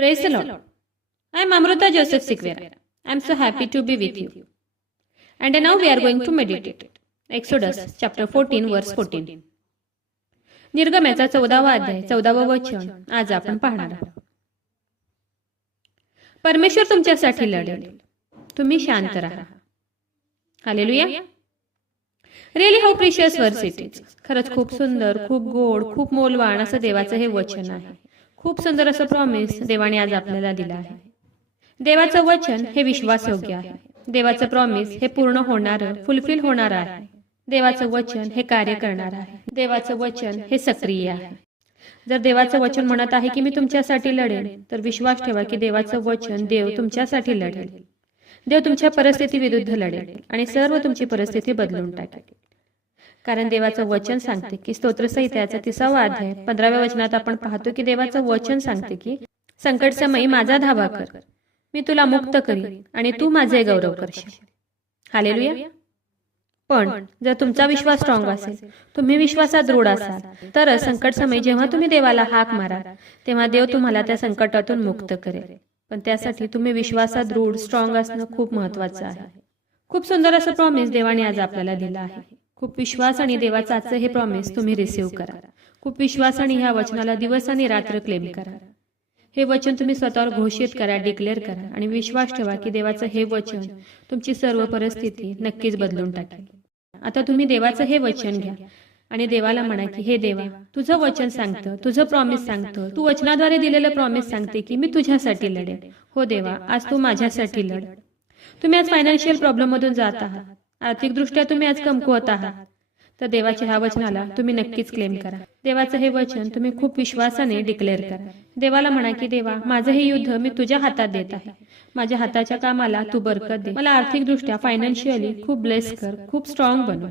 Praise the Lord. I am Amruta Joseph Sikvera. I am so happy to be with you. And now we are going to meditate. Exodus chapter 14 verse 14. निर्गमनाचा 14वा अध्याय 14वे वचन आज आपण पाहणार आहोत. परमेश्वर तुमच्यासाठी लढेल. तुम्ही शांत राहा. हालेलुया. रिअली हाऊ प्रिशियस वर्स इट इज. खरंच खूप सुंदर, खूप गोड, खूप मोलवाण असं देवाचं हे वचन आहे. खूप सुंदर असं प्रॉमिस देवाने आज आपल्याला दिलं आहे. देवाचं वचन हे विश्वासयोग्य आहे. देवाचं प्रॉमिस हे पूर्ण होणारं, फुलफिल होणार आहे. देवाचं वचन हे कार्य करणार आहे. देवाचं वचन हे सक्रिय आहे. जर देवाचं वचन म्हणत आहे की मी तुमच्यासाठी लढेल, तर विश्वास ठेवा की देवाचं वचन देव तुमच्यासाठी लढेल. देव तुमच्या परिस्थिती विरुद्ध लढेल आणि सर्व तुमची परिस्थिती बदलून टाकेल. कारण देवाचं वचन सांगते की स्तोत्रसंहितेचा 30वा अध्याय 15व्या वचनात आपण पाहतो की देवाचं वचन सांगते की संकट समयी माझा धावा कर, मी तुला मुक्त करीन आणि तू माझे गौरव करशील. हालेलुया. पण जर तुमचा विश्वास स्ट्रॉंग असेल, तुम्ही विश्वासात दृढ असाल, तर संकट समयी जेव्हा तुम्ही देवाला हाक माराल, तेव्हा देव तुम्हाला त्या संकटातून मुक्त करेल. पण त्यासाठी तुम्ही विश्वासात दृढ, स्ट्रॉंग असणं खूप महत्वाचं आहे. खूप सुंदर असं प्रॉमिस देवाने आज आपल्याला दिलं आहे. खूप विश्वास आणि देवाचं आजचं हे प्रॉमिस तुम्ही रिसीव्ह करा. खूप विश्वास आणि ह्या वचनाला दिवस आणि रात्र क्लेम करा. हे वचन तुम्ही स्वतःवर घोषित करा, डिक्लेअर करा आणि विश्वास ठेवा की देवाचं हे वचन तुमची सर्व परिस्थिती नक्कीच बदलून टाकेल. आता तुम्ही देवाचं हे वचन घ्या आणि देवाला म्हणा की हे देवा, तुझं वचन सांगतं, तुझं प्रॉमिस सांगतं, तू वचनाद्वारे दिलेलं प्रॉमिस सांगते की मी तुझ्यासाठी लढेन. हो देवा, आज तू माझ्यासाठी लढ. तुम्ही आज फायनान्शियल प्रॉब्लेम मधून जात आहात, आर्थिकदृष्ट्या तुम्ही आज कमकुवत आहात, तर देवाच्या ह्या वचनाला तुम्ही नक्कीच क्लेम करा. देवाचं हे वचन तुम्ही खूप विश्वासाने डिक्लेअर करा. देवाला म्हणा की देवा, माझं हे युद्ध मी तुझ्या हातात देत आहे. माझ्या हाताच्या कामाला तू बरकत दे. मला आर्थिकदृष्ट्या फायनान्शियली खूप ब्लेस कर, खूप स्ट्रॉंग बनव.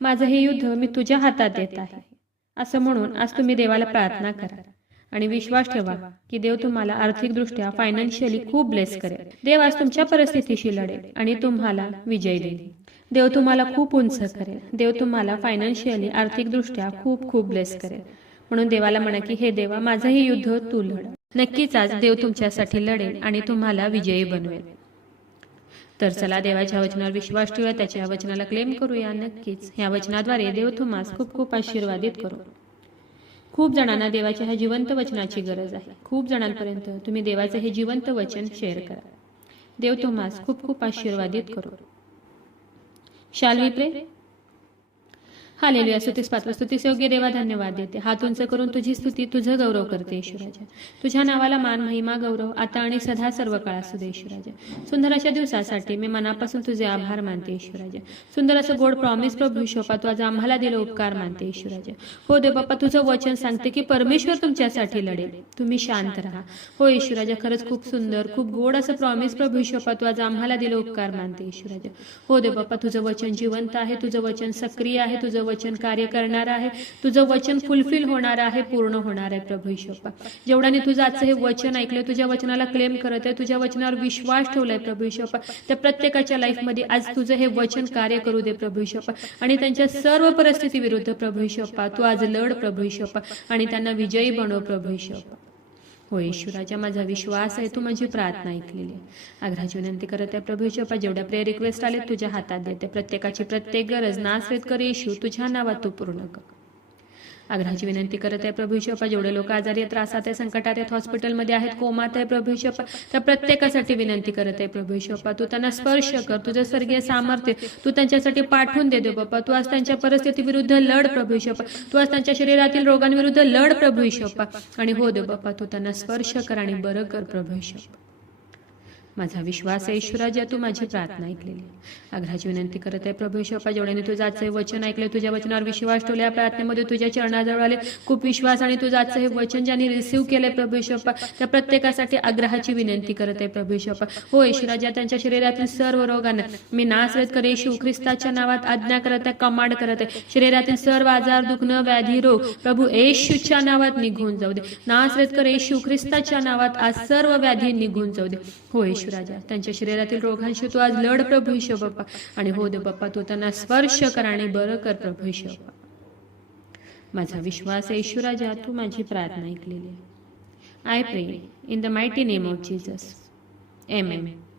माझं हे युद्ध मी तुझ्या हातात देत आहे. असं म्हणून आज तुम्ही देवाला प्रार्थना करा आणि विश्वास ठेवा की देव तुम्हाला आर्थिकदृष्ट्या फायनान्शियली खूप ब्लेस करेल. देव आज तुमच्या परिस्थितीशी लढेल आणि तुम्हाला विजय देईल. देव तुम्हाला खूप उंच करेल. देव तुम्हाला फायनान्शियली, आर्थिकदृष्ट्या खूप खूप ब्लेस करेल. म्हणून देवाला म्हणा की हे देवा, माझं हे युद्ध तू लढ. नक्कीच आज देव तुमच्यासाठी लढेल आणि तुम्हाला विजयी बनवेल. तर चला देवाच्या वचनावर विश्वास ठेवूया, त्याच्या वचनाला क्लेम करूया. नक्कीच ह्या वचनाद्वारे देव तुम्हाला खूप खूप आशीर्वादित करू. खूप जणांना देवाच्या ह्या जिवंत वचनाची गरज आहे. खूप जणांपर्यंत तुम्ही देवाचे हे जिवंत वचन शेअर करा. देव तुम्हाला खूप खूप आशीर्वादित करू. शाल वी प्रे. हालेलुया. स्तुतीस पात्र, स्तुतीस योग्य देवा, धन्यवाद देते. हात उंच करून तुझी स्तुती, तुझं गौरव करते ईश्वराजा. तुझ्या नावाला मान, महिमा, गौरव आता आणि सदा सर्व काळ असू दे ईश्वराजा. सुंदर अशा दिवसासाठी मी मनापासून तुझे आभार मानते ईश्वराजा. सुंदर असं गोड प्रॉमिस प्रभू ईश्वरा, तू आज आम्हाला दिलं उपकार मानते ईश्वराजा. हो देव बाप्पा, तुझं वचन सांगते की परमेश्वर तुमच्यासाठी लढेल. तुम्ही शांत राहा. हो ईश्वराजा, खरंच खूप सुंदर, खूप गोड असं प्रॉमिस प्रभू ईश्वरा, तू आज आम्हाला दिलं उपकार मानते ईश्वराजा. हो देव बाप्पा, तुझं वचन जिवंत आहे, तुझं वचन सक्रिय आहे, तुझं वचन कार्य करणार आहे, तुझं वचन फुलफिल होणार आहे, पूर्ण होणार आहे प्रभू ईश्वरा. जेवढ्याने तुझं आजचं हे वचन ऐकलं, तुझ्या वचनाला क्लेम करत आहे, तुझ्या वचनावर विश्वास ठेवलाय प्रभू ईश्वरा, त्या प्रत्येकाच्या लाईफमध्ये आज तुझं हे वचन कार्य करू दे प्रभू ईश्वरा आणि त्यांच्या सर्व परिस्थिती विरुद्ध प्रभू ईश्वरा तू आज लढ प्रभू ईश्वरा आणि त्यांना विजयी बनव प्रभू ईश्वरा. हो ईश्वराच्या, माझा विश्वास आहे तू माझी प्रार्थना ऐकलेली आहे. आग्रहाची विनंती करत आहे प्रभू ईश्वरा, जेवढ्या प्रेयर रिक्वेस्ट आले तुझ्या हातात देते. प्रत्येकाची प्रत्येक गरज नासरेत कर येशू, तुझ्या नावात तू पूर्ण कर. आग्रहाची विनंती करत आहे प्रभू ईश्वरा, जेवढे लोक आजारी, त्रासात आहे, संकटात आहेत, हॉस्पिटलमध्ये आहेत, कोमात आहे प्रभू ईश्वरा, त्या प्रत्येकासाठी विनंती करत आहे प्रभू ईश्वरा, तू त्यांना स्पर्श कर. तुझं स्वर्गीय सामर्थ्य तू त्यांच्यासाठी पाठवून दे देव बाप्पा. तू आज त्यांच्या परिस्थिती विरुद्ध लढ प्रभू ईश्वरा. तू आज त्यांच्या शरीरातील रोगांविरुद्ध लढ प्रभू ईश्वरा आणि हो देव बाप्पा, तू त्यांना स्पर्श कर आणि बरं कर प्रभू ईश्वरा. माझा विश्वास आहे ईश्वराजा, तू माझी प्रार्थना ऐकलेली. आग्रहाची विनंती करत आहे प्रभू ईश्वरा, जेवढ्याने तुझं आजचं हे वचन ऐकले, तुझ्या वचनावर विश्वास ठेवले, या प्रार्थनेमध्ये तुझ्या चरणाजवळ आले, खूप विश्वास आणि तुझं आजचं हे वचन ज्यांनी रिसीव्ह केलंय प्रभू ईश्वरा, त्या प्रत्येकासाठी आग्रहाची विनंती करत आहे प्रभू ईश्वरा. हो ईश्वराजा, त्यांच्या शरीरातील सर्व रोगांना मी नासरत कर येशू ख्रिस्ताच्या नावात आज्ञा करत आहे, कमांड करत आहे. शरीरातील सर्व आजार, दुखणं, व्याधी, रोग प्रभू येशूच्या नावात निघून जाऊ दे. नासरत कर येशू ख्रिस्ताच्या नावात आज सर्व व्याधी निघून जाऊ दे. हो ईश्वराजा, त्यांच्या शरीरातील रोगांशी तू आज लढ प्रभू ईश्वर बाप्पा आणि हो दे बाप्पा, तू त्यांना स्पर्श कर आणि बरं कर प्रभू ईश्वर. माझा विश्वास आहे ईश्वराजा, तू माझी प्रार्थना ऐकलेली आहे. I pray in the mighty name of Jesus. Amen.